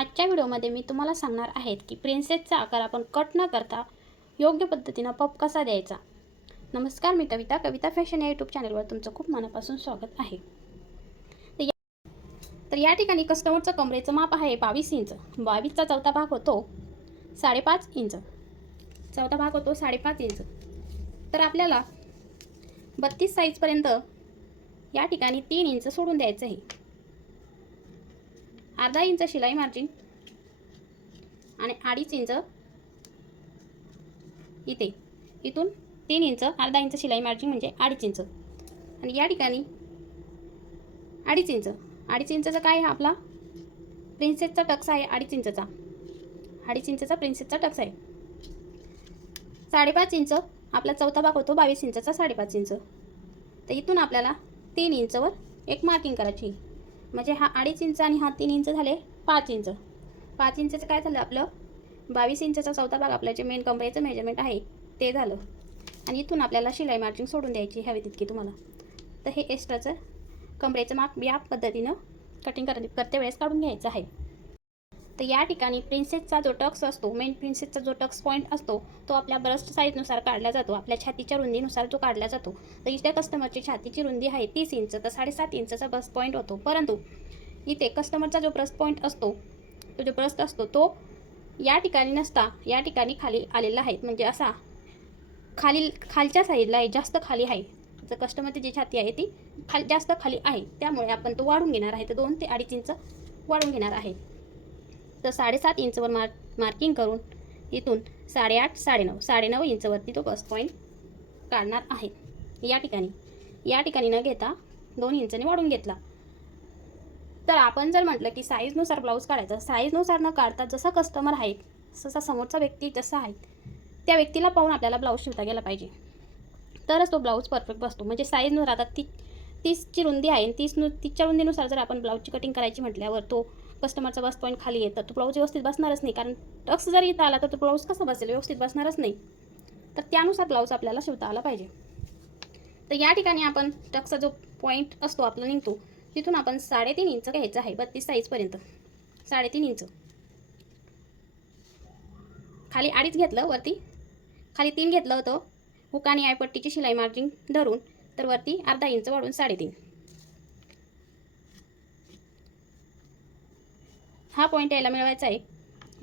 आजच्या व्हिडिओमध्ये मी तुम्हाला सांगणार आहेत की प्रिन्सेसचा आकार आपण कट न करता योग्य पद्धतीनं पप कसा द्यायचा नमस्कार मी कविता कविता फॅशन या यूट्यूब चॅनलवर तुमचं खूप मनापासून स्वागत आहे तर या ठिकाणी कस्टमरचं कमरेचं माप आहे बावीस इंच बावीसचा चौथा भाग होतो साडेपाच इंच चौथा भाग होतो साडेपाच इंच तर आपल्याला बत्तीस साईजपर्यंत या ठिकाणी तीन इंच सोडून द्यायचं आहे अर्धा इंच शिलाई मार्जिन आणि अडीच इंच इथे इथून तीन इंच अर्धा इंच शिलाई मार्जिन म्हणजे अडीच इंच आणि या ठिकाणी अडीच इंच अडीच इंचचा काय आहे आपला प्रिन्सेसचा टक्स आहे अडीच इंचचा अडीच इंचचा प्रिन्सेसचा टक्स आहे साडेपाच इंच आपला चौथा भाग होतो बावीस इंचचा साडेपाच इंच तर इथून आपल्याला तीन इंचवर एक मार्किंग करायची म्हणजे हा अडीच इंच आणि हा तीन इंच झाले पाच इंच पाच इंचचं काय झालं आपलं बावीस इंचाचा चौथा भाग आपल्या जे मेन कमरेचं मेजरमेंट आहे ते झालं आणि इथून आपल्याला शिलाई मार्जिंग सोडून द्यायची हवी तितकी तुम्हाला तर हे एक्स्ट्राचं कमरेचं माप या पद्धतीनं कटिंग कर करते वेळेस काढून घ्यायचं आहे तर या ठिकाणी प्रिन्सेसचा जो टक्स असतो मेन प्रिन्सेसचा जो टक्स पॉईंट असतो तो आपल्या ब्रस्ट साईजनुसार काढला जातो आपल्या छातीच्या रुंदीनुसार तो काढला जातो तर इथे कस्टमरची छातीची रुंदी आहे तीस इंच तर साडेसात इंचचा ब्रस्ट पॉईंट होतो परंतु इथे कस्टमरचा जो ब्रस्ट पॉईंट असतो तो जो ब्रस्ट असतो तो या ठिकाणी नसता या ठिकाणी खाली आलेला आहे म्हणजे असा खाली खालच्या साईडला आहे जास्त खाली आहे तर कस्टमरची जी छाती आहे ती खाली जास्त खाली आहे त्यामुळे आपण तो वाढून घेणार आहे तर दोन ते अडीच इंच वाढून घेणार आहे तर साडेसात इंचवर मार मार्किंग करून इथून साडेआठ साडेनऊ साडेनऊ इंचवरती तो बस पॉईंट काढणार आहे या ठिकाणी या ठिकाणी न घेता दोन इंचने वाढून घेतला तर आपण जर म्हटलं की साईजनुसार ब्लाऊज काढायचा साईजनुसार न काढता जसा कस्टमर आहे जसा समोरचा व्यक्ती जसा आहे त्या व्यक्तीला पाहून आपल्याला ब्लाऊज शिवता गेला पाहिजे तरच तो ब्लाऊज परफेक्ट बसतो म्हणजे साईजनुसार आता ती तीसची रुंदी आहे तीस नु रुंदीनुसार जर आपण ब्लाऊजची कटिंग करायची म्हटल्यावर तो कस्टमरचा बस पॉईंट खाली येतं तो ब्लाऊज व्यवस्थित बसणारच नाही कारण टक्स जर इथं आला तर तो ब्लाऊज कसा बसेल व्यवस्थित बसणारच नाही तर त्यानुसार ब्लाऊज आपल्याला शिवता आला पाहिजे तर या ठिकाणी आपण टक्सचा जो पॉईंट असतो आपला निघतो तिथून आपण साडेतीन इंच घ्यायचं आहे बत्तीस साईजपर्यंत साडेतीन इंच खाली अडीच घेतलं वरती खाली तीन घेतलं होतं हुकानी आयपट्टीची शिलाई मार्जिन धरून तर वरती अर्धा इंच वाढून साडेतीन हा पॉईंट यायला मिळवायचा आहे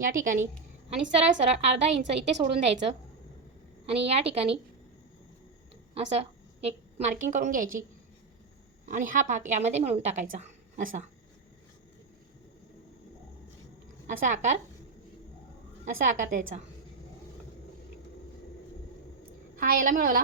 या ठिकाणी आणि सरळ सरळ अर्धा इंच इथे सोडून द्यायचं आणि या ठिकाणी असं एक मार्किंग करून घ्यायची आणि हा भाग यामध्ये मिळून टाकायचा असा असा आकार असा आकार द्यायचा हा याला मिळवला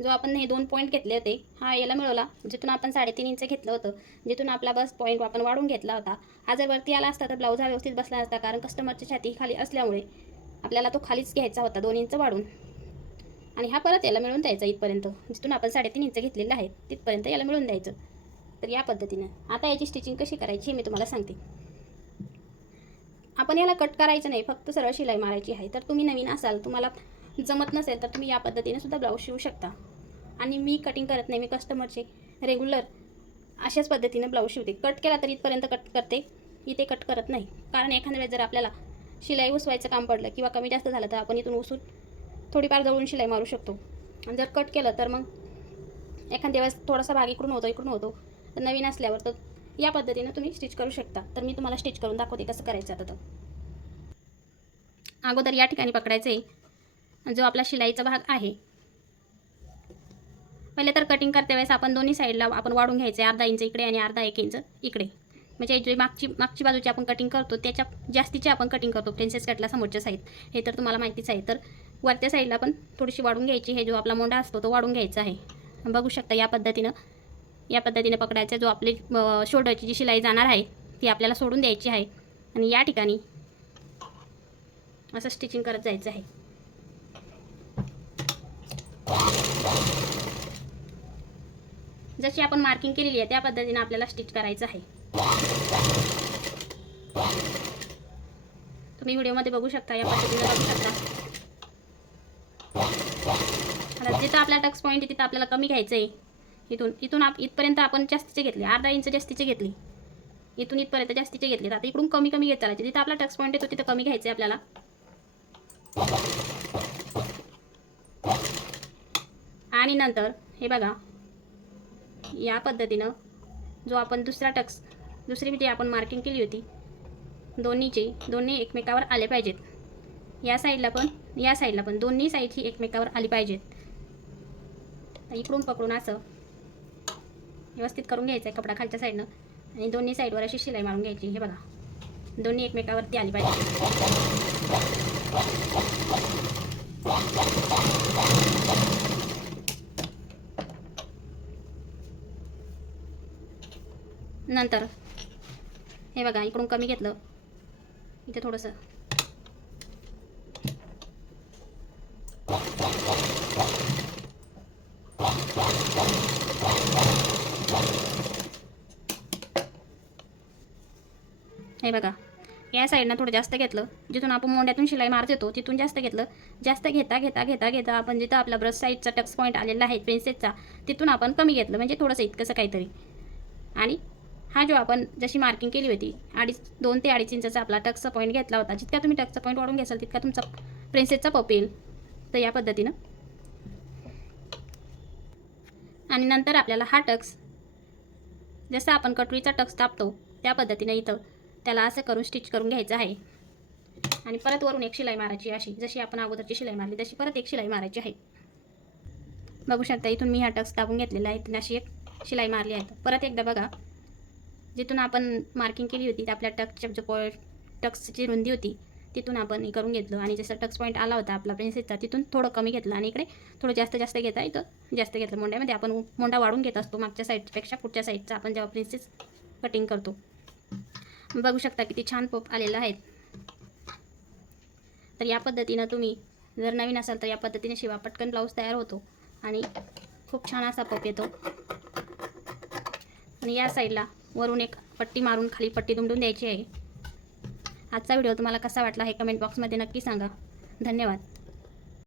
जो आपण हे दोन पॉईंट घेतले होते हा याला मिळवला जिथून आपण साडेतीन इंच घेतलं होतं जिथून आपला बस पॉईंट आपण वाढून घेतला होता हा जर वरती आला असता तर ब्लाऊज हा व्यवस्थित बसला असता कारण कस्टमरची छाती खाली असल्यामुळे आपल्याला तो खालीच घ्यायचा होता दोन इंच वाढून आणि हा परत याला मिळून द्यायचा इथपर्यंत जिथून आपण साडेतीन इंच घेतलेलं आहे तिथपर्यंत याला मिळून द्यायचं तर या पद्धतीनं आता याची स्टिचिंग कशी करायची हे मी तुम्हाला सांगते आपण याला कट करायचं नाही फक्त सरळ शिलाई मारायची आहे तर तुम्ही नवीन असाल तुम्हाला जमत नसेल तर तुम्ही या पद्धतीने सुद्धा ब्लाऊज शिवू शकता आणि मी कटिंग करत नाही मी कस्टमरचे रेग्युलर अशाच पद्धतीनं ब्लाऊज शिवते कट केला तर इथपर्यंत कट करते इथे कट करत नाही कारण एखाद्या वेळेस जर आपल्याला शिलाई उसवायचं काम पडलं किंवा कमी जास्त झालं तर आपण इथून उसून थोडीफार जवळून शिलाई मारू शकतो आणि जर कट केलं तर मग एखाद्या वेळेस थोडासा भाग इकडून होतो इकडून होतो तर नवीन असल्यावर तर या पद्धतीनं तुम्ही स्टिच करू शकता तर मी तुम्हाला स्टिच करून दाखवते कसं करायचं आता तर अगोदर या ठिकाणी पकडायचं आहे जो आपला शिलाईचा भाग आहे पहिले तर कटिंग करते वेळेस आपण दोन्ही साईडला आपण वाढून घ्यायचे आहे अर्धा इंच इकडे आणि अर्धा एक इंच इकडे म्हणजे जे मागची मागची बाजूची आपण कटिंग करतो त्याच्या जास्तीची आपण कटिंग करतो प्रिन्सेस कटला समोरच्या साईड हे तर तुम्हाला माहितीच आहे तर वरच्या साईडला पण थोडीशी वाढून घ्यायची हे जो आपला मोंडा असतो तो वाढून घ्यायचा आहे बघू शकता या पद्धतीनं या पद्धतीनं पकडायचा जो आपली शोल्डरची जी शिलाई जाणार आहे ती आपल्याला सोडून द्यायची आहे आणि या ठिकाणी असं स्टिचिंग करत जायचं आहे जशी आपण मार्किंग केलेली आहे त्या पद्धतीने आपल्याला स्टिच करायचं आहे तुम्ही व्हिडिओमध्ये बघू शकता या पद्धतीने बघू शकता आता जिथं आपला टक्स पॉईंट आहे तिथं आपल्याला कमी घ्यायचं आहे इथून इथून आप इथपर्यंत आपण जास्तीचे घेतले अर्धा इंच जास्तीचे घेतली इथून इथपर्यंत जास्तीचे घेतले आता इकडून कमी कमी घेत चालायचे जिथं आपला टक्स पॉईंट आहे तिथं कमी घ्यायचं आहे आपल्याला आणि नंतर हे बघा या पद्धतीनं जो आपण दुसरा टक्स दुसरी जी आपण मार्किंग केली होती दोन्हीची दोन्ही एकमेकावर आले पाहिजेत या साईडला पण या साईडला पण दोन्ही साईड ही एकमेकावर आली पाहिजेत इकडून पकडून असं व्यवस्थित करून घ्यायचं आहे कपडा खालच्या साईडनं आणि दोन्ही साईडवर अशी शिलाई मारून घ्यायची हे बघा दोन्ही एकमेकावरती आली पाहिजे नंतर हे बघा इकडून कमी घेतलं इथे थोडंसं हे बघा या साईडनं थोडं जास्त घेतलं जिथून आपण मोंड्यातून शिलाई मारत येतो तिथून जास्त घेतलं जास्त घेता घेता घेता घेता आपण जिथं आपला ब्रश साईडचा टक्स पॉईंट आलेला आहे प्रिन्सेसचा तिथून आपण कमी घेतलं म्हणजे थोडंसं इतकंसं काहीतरी आणि हा जो आपण जशी मार्किंग केली होती अडीच दोन ते अडीच इंचाचा आपला टक्सचा पॉईंट घेतला होता जितका तुम्ही टक्सचा पॉईंट वाढून घ्याल तितका तुमचा प्रिन्सेसचा पप येईल तर या पद्धतीनं आणि नंतर आपल्याला हा टक्स जसा आपण कटोरीचा टक्स तापतो त्या पद्धतीने इथं त्याला असं करून स्टिच करून घ्यायचं आहे आणि परत वरून एक शिलाई मारायची अशी जशी आपण अगोदरची शिलाई मारली तशी परत एक शिलाई मारायची आहे बघू शकता इथून मी हा टक्स तापून घेतलेला आहे इथून अशी एक शिलाई मारली आहे परत एकदा बघा जिथून आपण मार्किंग केली होती आपल्या टक्सच्या जो पॉईंट टक्सची रुंदी होती तिथून आपण हे करून घेतलं आणि जसं टक्स पॉईंट आला होता आपला प्रिन्सेसचा तिथून थोडं कमी घेतलं आणि इकडे थोडं जास्त जास्त घेता येतं जास्त घेतलं मोंड्यामध्ये आपण मोंडा वाढून घेत असतो मागच्या साईडपेक्षा पुढच्या साईडचा आपण जेव्हा प्रिन्सेस कटिंग करतो बघू शकता किती छान पोप आलेला आहे तर या पद्धतीनं तुम्ही जर नवीन असाल तर या पद्धतीने शिवा पटकन ब्लाऊज तयार होतो आणि खूप छान असा पप येतो आणि या साईडला वरून एक पट्टी मारून खाली पट्टी दुमडून द्यायची आहे आजचा व्हिडिओ तुम्हाला कसा वाटला हे कमेंट बॉक्समध्ये नक्की सांगा धन्यवाद